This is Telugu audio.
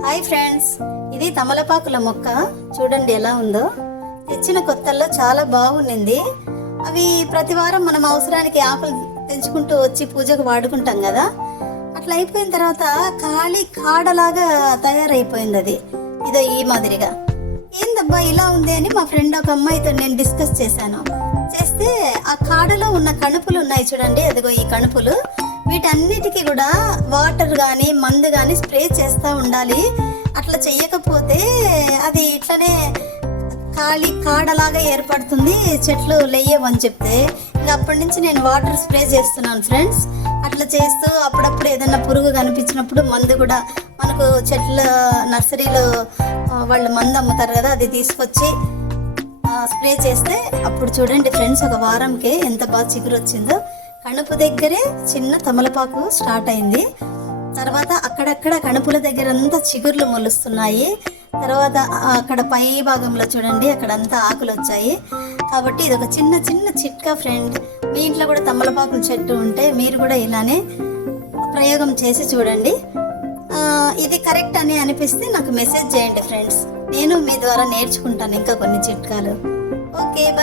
హాయ్ ఫ్రెండ్స్ ఇది తమలపాకుల మొక్క. చూడండి ఎలా ఉందో. తెచ్చిన కొత్తల్లో చాలా బాగుండింది. అవి ప్రతి వారం మనం అవసరానికి ఆకులు తెంచుకుంటూ వచ్చి పూజకు వాడుకుంటాం కదా. అట్లా అయిపోయిన తర్వాత ఖాళీ కాడలాగా తయారైపోయింది అది. ఇదో ఈ మాదిరిగా. ఏందబ్బా ఇలా ఉంది అని మా ఫ్రెండ్ ఒక అమ్మాయితో నేను డిస్కస్ చేశాను. చేస్తే ఆ కాడలో ఉన్న కణుపులు ఉన్నాయి చూడండి అదిగో ఈ కణుపులు. వీటన్నిటికీ కూడా వాటర్ కానీ మందు కానీ స్ప్రే చేస్తూ ఉండాలి. అట్లా చెయ్యకపోతే అది ఇట్లనే ఖాళీ కాడలాగా ఏర్పడుతుంది చెట్లు లేయవని చెప్తే. ఇంకా అప్పటి నుంచి నేను వాటర్ స్ప్రే చేస్తున్నాను ఫ్రెండ్స్ అట్లా చేస్తూ అప్పుడప్పుడు ఏదైనా పురుగు కనిపించినప్పుడు మందు కూడా మనకు చెట్ల నర్సరీలో వాళ్ళు మందు అమ్ముతారు కదా అది తీసుకొచ్చి స్ప్రే చేస్తే అప్పుడు చూడండి ఫ్రెండ్స్ ఒక వారంకే ఎంత బాగా చిగురు వచ్చిందో కణుపు దగ్గరే చిన్న తమలపాకు స్టార్ట్ అయింది. తర్వాత అక్కడక్కడ కణుపుల దగ్గర అంతా చిగుర్లు మొలుస్తున్నాయి. తర్వాత అక్కడ పై భాగంలో చూడండి అక్కడంతా ఆకులు వచ్చాయి. కాబట్టి ఇది ఒక చిన్న చిన్న చిట్కా ఫ్రెండ్ మీ ఇంట్లో కూడా తమలపాకుల చెట్టు ఉంటే మీరు కూడా ఇలానే ప్రయోగం చేసి చూడండి. ఇది కరెక్ట్ అని అనిపిస్తే నాకు మెసేజ్ చేయండి ఫ్రెండ్స్. నేను మీ ద్వారా నేర్చుకుంటాను ఇంకా కొన్ని చిట్కాలు. Okay bye